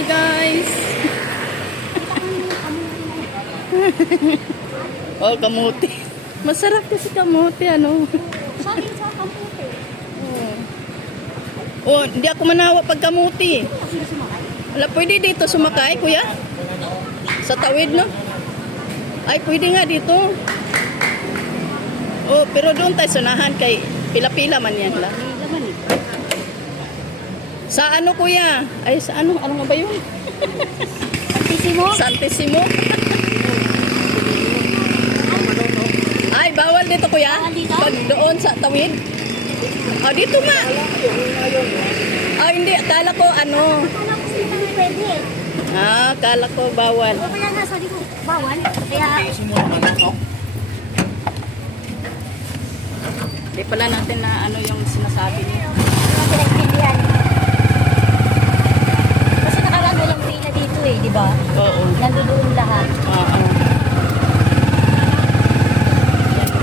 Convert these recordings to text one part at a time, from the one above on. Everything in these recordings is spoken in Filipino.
Hi guys! Oh, kamuti. Masarap kasi kamuti, ano? Sabi sa kamuti. Oh, hindi ako manawa pag kamuti. Sino sumakay? Wala, pwede dito sumakay, kuya? Sa tawid, no? Ay, pwede nga dito. Oh, pero doon tayo sunahan kay pila-pila man yan lang. May laman eh. Sa ano, kuya? Ay, sa ano? Ano nga ba yun? Santissimo? Santissimo? Ay, bawal dito, kuya? Bawal dito? Pag doon sa tawid? Oh, dito nga. Ah, hindi. Akala ko ano. Akala ko sila na pwede eh. Ah, akala ko bawal. O kaya nga sabi ko, bawal. Kaya, Hindi pala natin na ano yung sinasabi niya. mga pinagpilihan. Kasi nakaraan walang pila dito eh, di ba? Oo. Nandoon lahat. Oo.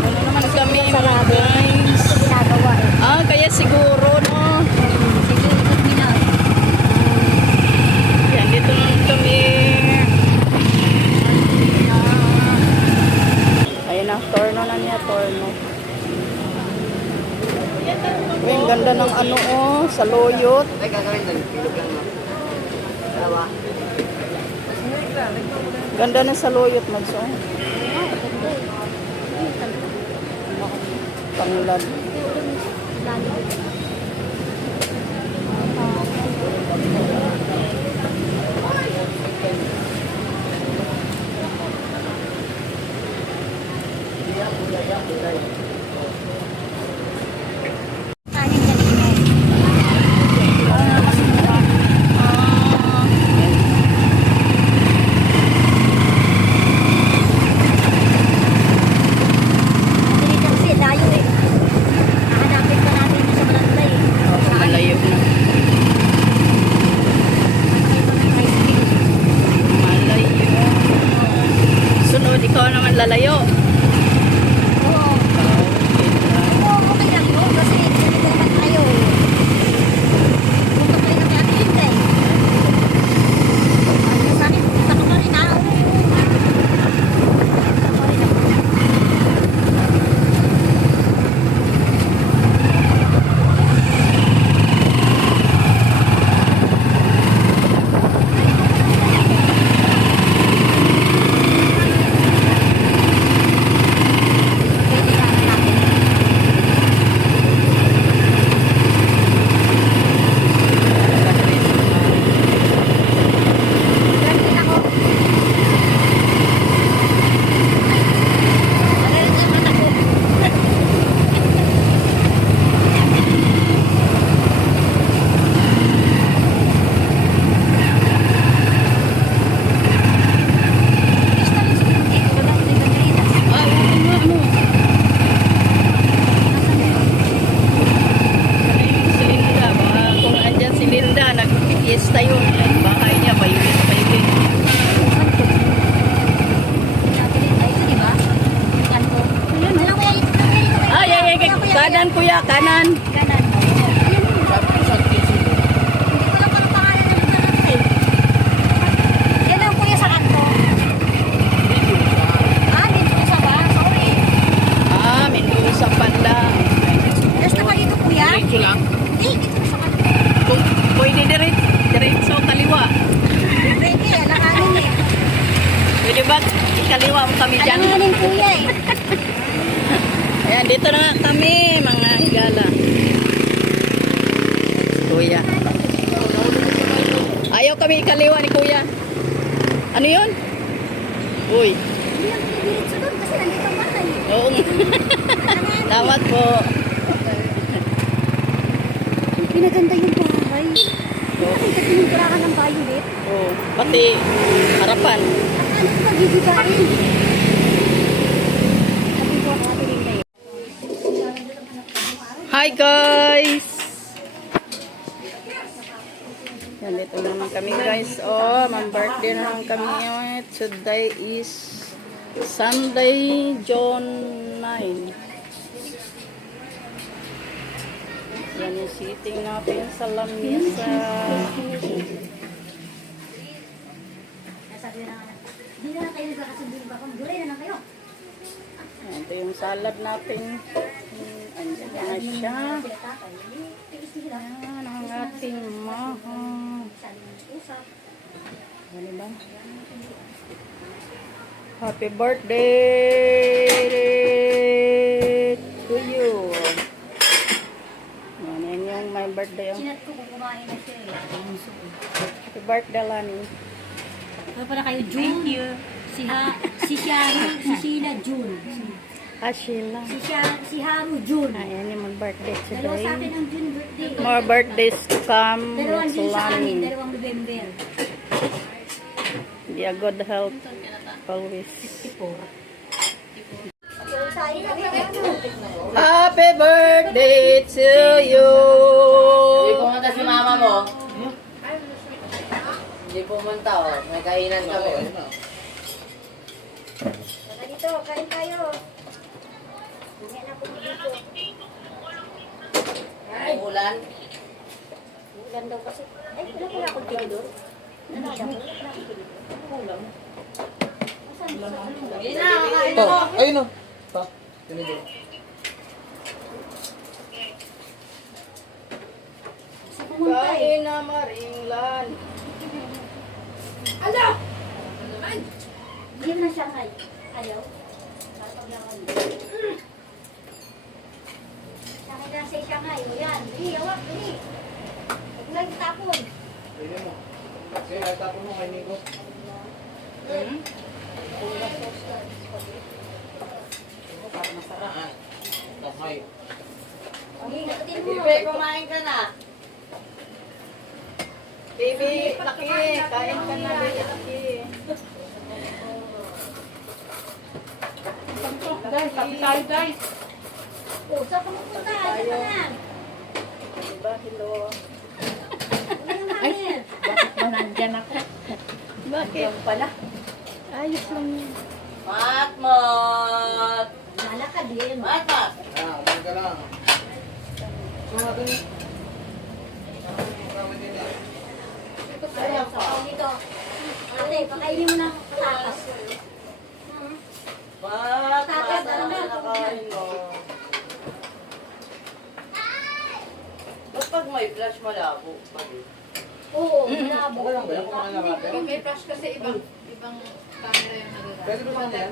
Ano naman kami, mga guys. Ito ginagawa eh. Ah, kaya siguro, no? Sige, ikot mo na. Yan, dito naman kami. Ayun na, torno na niya, torno. Uy, ang ganda ng ano, oh, saluyot. Ay, gagawin doon. Pilog lang mo. Dalawa. Ganda ng saluyot, Magso. Panglad. Kanin kanina. Hindi kasi layo eh. Hahanapin pa natin yung sa barangay eh. Malayo na. Malayo. Sunod, ikaw naman lalayo. Oo. Oo, okay lang yun. Kasi ganito naman tayo eh. Punta pa rin kami Ate Linda eh. Ano sa akin, punta ka pa rin ah. Punta pa rin ako. Pwede na natin. Grabe ako. Narinig ang mata ko. Basta rin siguro dito, wala ko din Bangalinas. Ah, ano, ano? Si Linda, baka kung andyan si Linda, nag-fiesta yun. Bahay niya, bayulit, bayulit. Ate Linda, ito diba? Kanto. Ayun, wala kuya, ito na rin ito. Ay, ay, ay, kanan kuya, kanan. Kanan. Ayun, hindi ko lang parang pangalan ng lugar natin eh. Yan lang kuya sa kanto. Ah, dito ka sa ba? Sorry. Ah, Mendoza pala. Basta pa dito kuya. Diretso lang. Eh, dito ka sa kanto. Kung pwede diretso, kaliwa. Pwede, alanganin eh. Pwede ba ikaliwa mo kami dyan? Alanganin kuya eh. Ayan, dito na nga kami, mga higala. Kuya. Ayaw kami ikaliwa ni kuya. Ano yun? Uy. Hindi lang diretso doon kasi nandito ang bahay. Oo. Tawad po. Pinaganda yung bahay. Nakita tininturahan ng violet. Oo. Pati harapan. Ano ito magigibain? Sabi ko ako Ate Linda eh. Hi guys! Yan, dito naman kami guys. Oh, mag-birthday na naman kami. Today is Sunday, June 9. Yan yung seating natin sa lamesa. salad natin. Andiyan na siya. Yan ang ating maha. Ano ba? Happy birthday to you. Yan yung my birthday. Sinat ko kung kumain na siya eh. Happy birthday, Lani. Ano pala kayo, June? Si Sharu, si Sheila, June. Ah, Sheila. Si Haru, June. Ayan yung mag-birthday Dalawa sa akin today. ang June birthday. More birthdays to come. Dalawang It's June sa amin, Lani. dalawang November. Be a good health always. Happy birthday to you. Hindi pumunta si mama mo. Hindi pumunta, oh. May kainan kami. Saka dito, kain tayo. Hindi na po dito. Ay, ulan. Ulan daw kasi. Ay, wala akong tinidor. Ano ako? Wala akong tinidor. Ulam. Asan? Hindi na, kakain ako. Ayun o. Pa. Tinidor. Sa pumunta eh. Kain na maringlan. Hindi na siya kay. Ayaw. Papaglawan. Sa akin lang sa Shanghai. O yan. Dali, awak. Dali. Huwag lang tapon. Ayun mo. Sige, ay tapon mo kay Nico. Ah, Okay. Ingatin mo. Bebe, kumain ka na. Baby, laki. Kain ka na, baby, laki. Guys, kapi tayo, guys. O, saan ka magpunta? Diyan ka na. Diba, hello. Ay, Nandyan ako. Bakit? Pala. Ayos lang yun. Matmot! Wala ka din. Matmot! Ah, umain ka lang. Ayaw, sa dito. Ate, pakainin mo na tatas. Matmot! Ano na nakain mo? Ba't pag may flash malabo? Oo, malabo. Okay lang ba yan? Kumain lang natin. May flash kasi ibang camera yung nagagawa. Pwede ba saan yan?